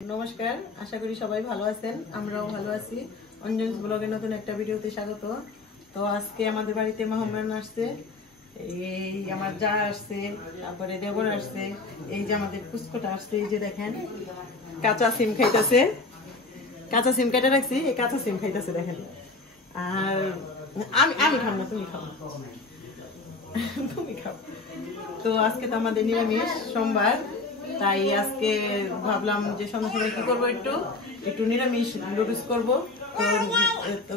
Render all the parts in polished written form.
नमस्कार आशा करी सबाई भालो आছেন আমরাও ভালো আছি অঞ্জনস ব্লগের নতুন একটা ভিডিওতে স্বাগত তো আজকে আমাদের বাড়িতে মেহমান আসছে এই আমার যা আসছে তারপরে দেবর আসছে এই যে আমাদের পুষ্কটা আসছে এই যে দেখেন কাঁচা সিম খাইতেছে কাঁচা সিম কেটে রাখছি এই কাঁচা সিম খাইতেছে দেখেন আর আমি খাব না তুমি খাও তুমি খাও তো আজকে তো আমাদের নিরামিষ সোমবার তাই আজকে ভাবলাম যে সন্ধ্যা সময় কি করবো একটু নিরামিষ লুডুস করবো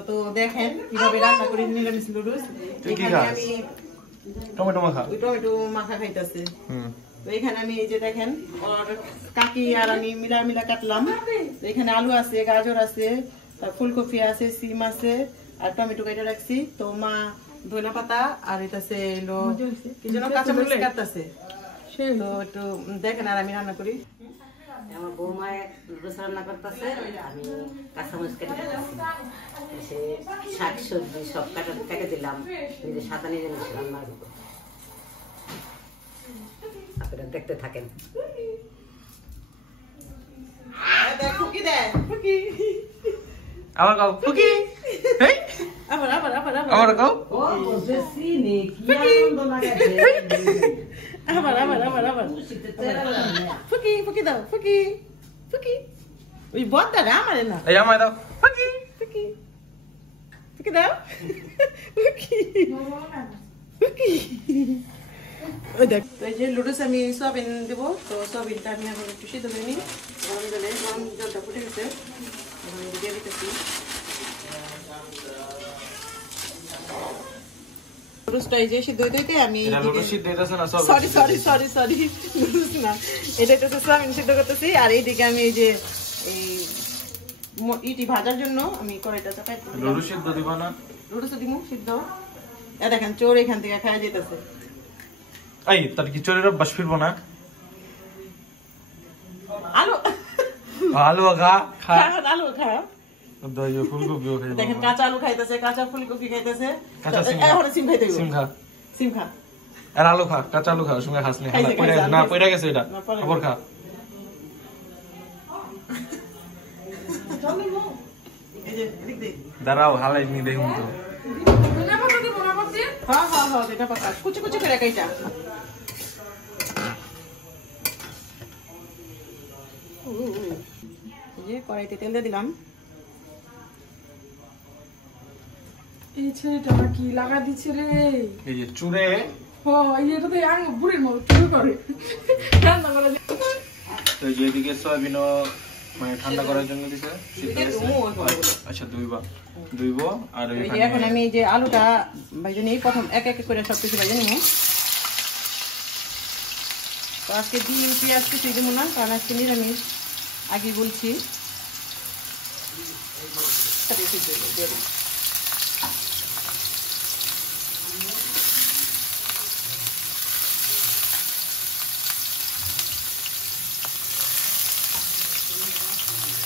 তো দেখেন কিভাবে রান্না করি নিরামিষ লুডুস এখানে আমি টমেটো মাখা খাইতেছে তো এখানে আমি এই যে দেখেন ওর কাকি আর আমি মিলা কাটলাম তো এখানে আলু আছে গাজর আছে ফুলকপি আছে সিম আছে আর টমেটো কেটে রাখছি তো মা ধনিয়া পাতা আর এটা কি যেন কাঁচামরিচ কাটতেছে তো একটু দেখেন আর আমি রান্না করি আমার বৌমায় লুডুস রান্না করতেছে আমি কাঁচামরিচ কেটে দিতেছি সে শাক সবজি সব কেটে দিলাম নিজে সাদা নিজে রান্না করবো আপনারা দেখতে থাকেন আবার গাও ফুকি হেই আবার গাও ও বসেছি নে কি আনন্দ লাগে আবার ফুকি দাও ফুকি ওই বদটা রে আমারে না এই আমায় দাও ফুকি ফুকি দাও ফুকি ওই দেখ তো এই যে লুডুস আমি সয়াবিন দেবো তো সয়াবিনটা আমি এখন একটু সিদ্ধ করে নিই গরম জলটা ফুটে গেছে দিয়ে দিতেছি লুডুসটা এই যে সিদ্ধ হইতে আমি সরি লুডুস না এটা একটু সয়াবিন সিদ্ধ করতেছি আর এইদিকে আমি এই যে ইটি ভাজার জন্য আমি কড়াইটা চাপাই লুডুস সিদ্ধ দিব না লুডুস দিব সিদ্ধ দেখেন চোর এখান থেকে খাওয়া যেতেছে এই তার কি চোরের অভ্যাস ফিরবো না আলু খা দইও ফুলকপিও খাই দেখেন কাঁচা আলু খাইতেছে কাঁচা ফুলকপি খাইতেছে কাঁচা সিম খাইতে সিম খা আর আলু খা কাঁচা আলু খা সঙ্গে খাস না পয়রা গেছে এটা আবার খা দাঁড়াও হালাই নি দেখুন তো হ্যাঁ এটা পাকা কুচি করে কাইটা এই যে কড়াইতে তেল দিয়ে দিলাম এই ছেলেটা কি লাগা দিচ্ছে রে এই যে চুরে ও এটা তো আং বুড়ির মতো কি করে রান্না করা তো যে দিকে সয়াবিন মানে ঠান্ডা করার জন্য দিছে আচ্ছা দুইবো আর এখন আমি যে আলুটা ভাইজে নিই প্রথম এক এক করে সবকিছু ভাইজে নিব তো আজকে ডিম পেঁয়াজ কিছুই দেবো না কারণ আজকে নিরামিষ আগে বলছি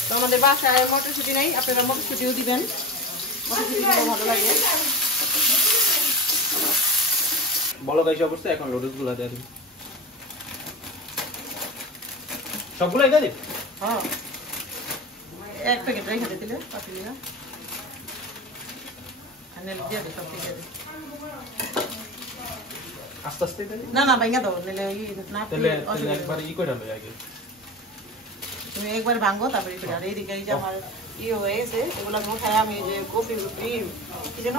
তো আমাদের বাসায় মটরশুঁটি নাই আপনারা মটরশুঁটিও দিবেন মটরশুঁটি ভালো লাগে বলো গাইস অবশ্যই এখন লুডুস গুলা দিয়ে দিই সবগুলাই দিয়ে দিই হ্যাঁ এক প্যাকেট রেখে দিলে পাতিলিয়া আনেল দিয়ে দে সব দিয়ে দে আস্তে আস্তে দিই না ভাঙা দাও নিলে না তাহলে একবার করে লই আগে তুমি একবার ভাঙো তারপরে করে আর এইদিকে এই যে আমার হয়ে গেছে এগুলো আমি খাই আমি যে কফি কি যেন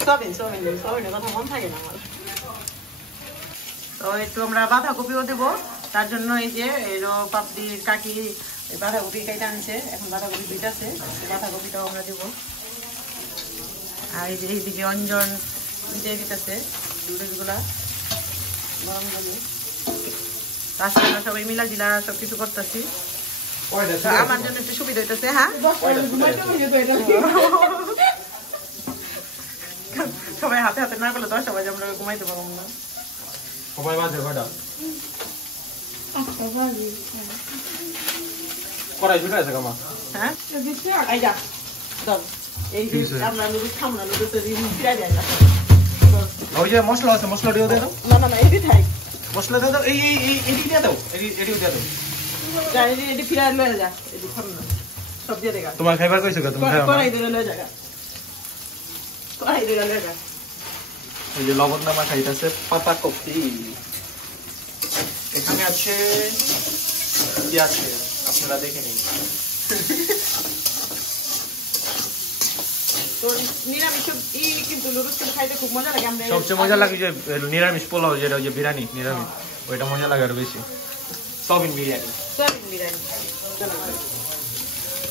সয়াবিনের কথা মন থাকে না আমার তো একটু আমরা বাঁধাকপিও দেবো তার জন্য এই যে পাপড়ির কাকি বাঁধাকপি কেটে আনছে এখন বাঁধাকপি ভিটাছে বাঁধাকপিটাও আমরা দেবো আর এই যে এইদিকে অঞ্জন ভিজিয়ে দিতেছে লুডুসগুলা গরম জলে তার সাথে আমরা সবাই মিলা সবকিছু করতেছি আমার জন্য একটু সুবিধা হইতেছে হ্যাঁ সবাই হাতে না করলে তো সবাই আমরা ঘুমাইতে পারবো না সবাই বাজে কয়টা কড়াই ভিটা আছে কামা হ্যাঁ এই যা দাও এই যে আমরা লুডুস খাবো না লুডুস ফিরা যায় না ওই যে মশলা আছে মশলা দিয়ে দাও না এই থাক মশলা দিয়ে দাও এই দিয়ে দাও এডিও দিয়ে দাও যা এটি ফিরে লয়ে যা এটি খাবো না সব দিয়ে দেখা তোমার খাইবার কইছো তুমি খাও না কড়াই ধরে লয়ে যা কড়াই ধরে লয়ে যা এই যে লবণ নামা খাইতেছে পাতা কপি এখানে আছে কি আছে আপনারা দেখে নিন তো নিরামিষ কিন্তু লুডুস কিন্তু খাইতে খুব মজা লাগে আমরা সবচেয়ে মজা লাগে যে নিরামিষ পোলাও যেটা ওই যে বিরিয়ানি নিরামিষ ওইটা মজা লাগে আর বেশি সয়াবিন বিরিয়ানি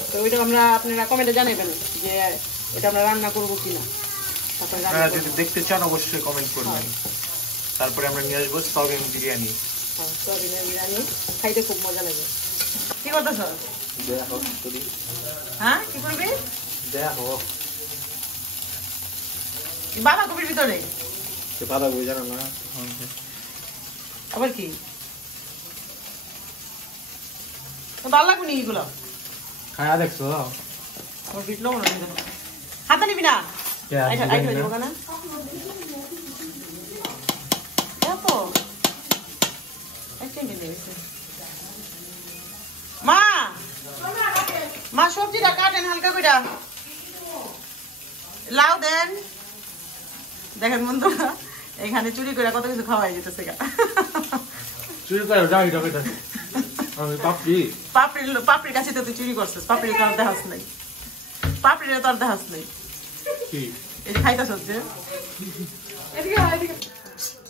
তো ওইটা আমরা আপনারা কমেন্টে জানাবেন যে এটা আমরা রান্না করবো কিনা তারপরে আপনারা যদি দেখতে চান অবশ্যই কমেন্ট করবেন তারপরে আমরা নিয়ে আসবো সয়াবিন বিরিয়ানি সয়াবিনের বিরিয়ানি খাইতে খুব মজা লাগে কি করতেছ হ্যাঁ কি করবি দেখো বাঁধাকপির ভিতরে বাঁধাকপি জানো না আবার কি ভালো লাগবে নি এগুলো খায়া দেখছো আমার বিট লবণ হাতে নিবি না মা মা সবজিটা কাটেন হালকা করে লাউ দেন দেখেন বন্ধুরা এখানে চুরি করে কত কিছু খাওয়াই যেতেছে চুরি করে যাই যাবে আমি পাপড়ি পাপড়ির কাছে তো তুই চুরি করছিস পাপড়ির তো আর দেখাস নাই পাপড়ির তো আর দেখাস নাই কি এই খাইতেছ যে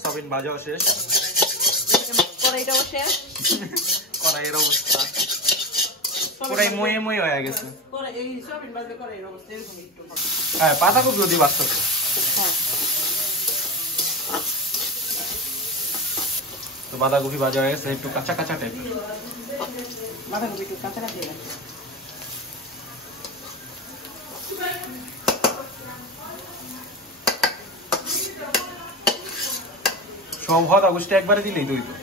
সবিন ভাজাও শেষ কড়াইটাও শেষ কড়াইয়ের অবস্থা পুরাই ময়ে ময়ে হয়ে গেছে এই সবিন বাজবে কড়াইয়ের অবস্থা এরকম একটু হ্যাঁ পাতাকপি দিয়ে বাঁচতে হ্যাঁ তো বাঁধাকপি ভাজা হয়ে গেছে একটু কাঁচা কাঁচা টাইপের বাঁধাকপি একটু কাঁচা কাঁচা লাগছে সব ভাত অবশ্যই একবারে দিলেই তুই তো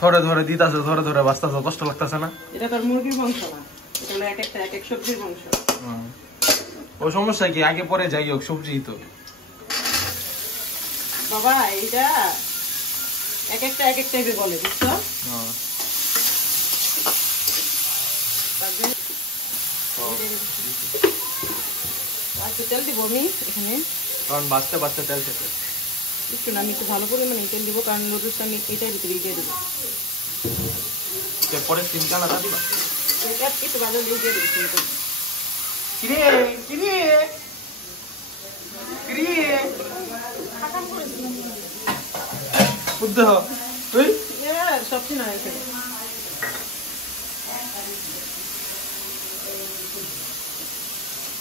ধরে ধরে দিতাছে ধরে ধরে বাঁচতেছে কষ্ট লাগতেছে না এটা তোর মুরগির মাংস না এটা হলো এক একটা এক এক সবজির মাংস ও সমস্যা কি আগে পরে যাই হোক সবজি তো বাবা এইটা এক একটা এক এক টাইপের বলে বুঝছো আচ্ছা তেল দিব আমি এখানে কারণ বাচ্চা বাচ্চা তেল খেতে একটু না আমি একটু ভালো পরিমাণে তেল দিব কারণ নুডলসটা আমি এটার ভিতরে দিয়ে দেবো পরে সিম কানা দিবা একটু ভালো দিয়ে দিয়ে দেবো কিরে কিরে কিরে বুদ্ধ তুই সবজি না এখানে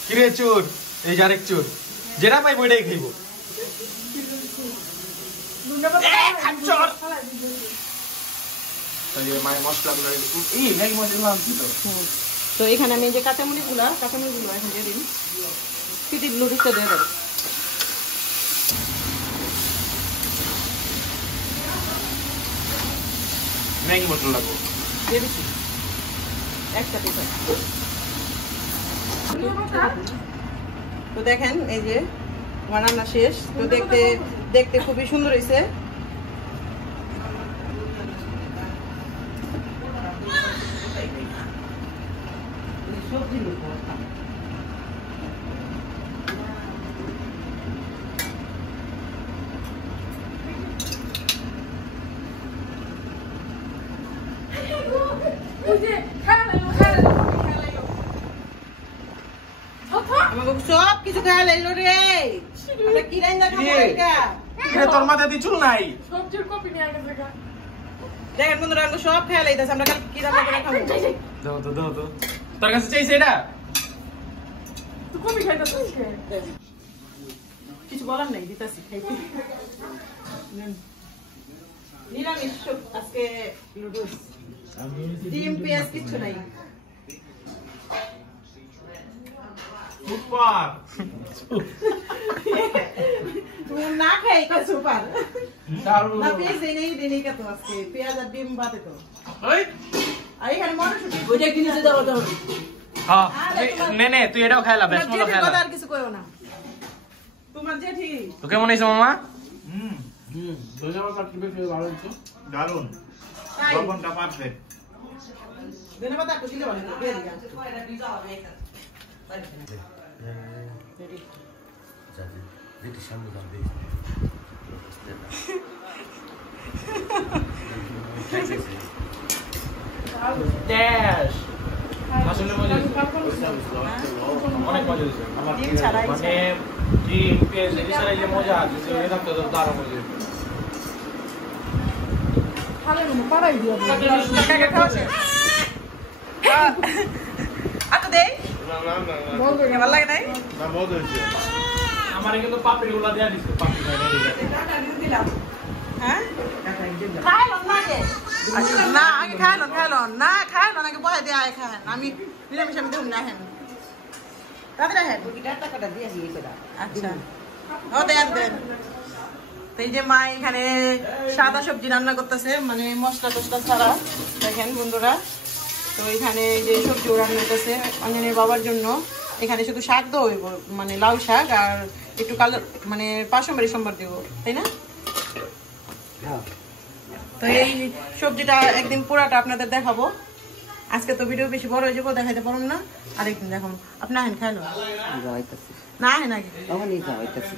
কিরে চোর এই আরেক চোর যেটা পাইবো এটাই খাইবো তো এখানে আমি যে কাঁচামরিচ গুলো এখন দিয়ে দিন পিটির নুডলসটা দিয়ে দেবো ম্যাগি মশলা লাগবো দিয়ে দিচ্ছি একসাথে তো দেখেন এই যে আমার রান্না শেষ তো দেখতে দেখতে খুবই সুন্দর হয়েছে সব কিছু খাওয়া লাইলো রে কি রান্না খাবো তোর মাথায় দিয়ে চুল নাই সবজির কপি নিয়ে গেছে গা দেখেন বন্ধুরা আমরা সব খেয়া লাইতেছি আমরা কাল কি রান্না করে খাবো দাও তো দাও তো তোর কাছে চাইছে এটা তুই কপি খাইতে তুই কিছু বলার নাই দিতাছি খাইতে নিরামিষ আজকে নুডলস ডিম পেঁয়াজ কিছু নাই সুপার না খাই কই সুপার না পেঁয়াজ নেই দেনি কত আজকে পেঁয়াজ আর ডিম বাদে তো ওই আর এখানে মটরশুঁটি ওইটা কিনে দাও দাও হ্যাঁ নে নে তুই এটাও খাইলা বেশ মজা খাইলা আর কিছু কইও না তোমার জেঠি তো কেমন হইছে মামা ধন্যবাদ আপনি বেশ ভালো হচ্ছে দারুণ তাই লবণটা পারফেক্ট ধন্যবাদ একটু দিলে ভালো দিয়ে দিই ড্যাশ আসলে মজা অনেক মজা হয়েছে ডিম ছাড়াই মানে ডিম পেঁয়াজ এছাড়া যে মজা আছে সেটা থাকতে তো দারুণ মজা খালে মনে পাড়াই দিয়া কাকা খাওয়াছে আতো দেই বলবে ভালো লাগে নাই আমার কিন্তু পাপড়ি গুলা দেয়া দিছে পাপড়ি হ্যাঁ খাইলো না রে না আগে খাইলো না খাইলো নাকি বহে দিয়ে আয় খান আমি নিরামিষ আমি দেব না হেন রাতে হেন টাকাটা দিয়েছি এই করে আচ্ছা ও দেন দেন তো এই যে মা এখানে সাদা সবজি রান্না করতেছে মানে মশলা টসলা ছাড়া দেখেন বন্ধুরা তো এখানে যে সবজি রান্না করতেছে অঞ্জনের বাবার জন্য এখানে শুধু শাক দেবো মানে লাউ শাক আর একটু কালো মানে পাঁচশোম্বারি সোমবার দেবো তাই না তো এই সবজিটা একদিন পুরাটা আপনাদের দেখাবো আজকে তো ভিডিও বেশি বড় হয়ে যাবো দেখাইতে পারুন না আরেকদিন দেখাবো আপনার হেন খাইলো যাওয়াইতেছি না হেন আগে তখনই যাওয়াইতেছি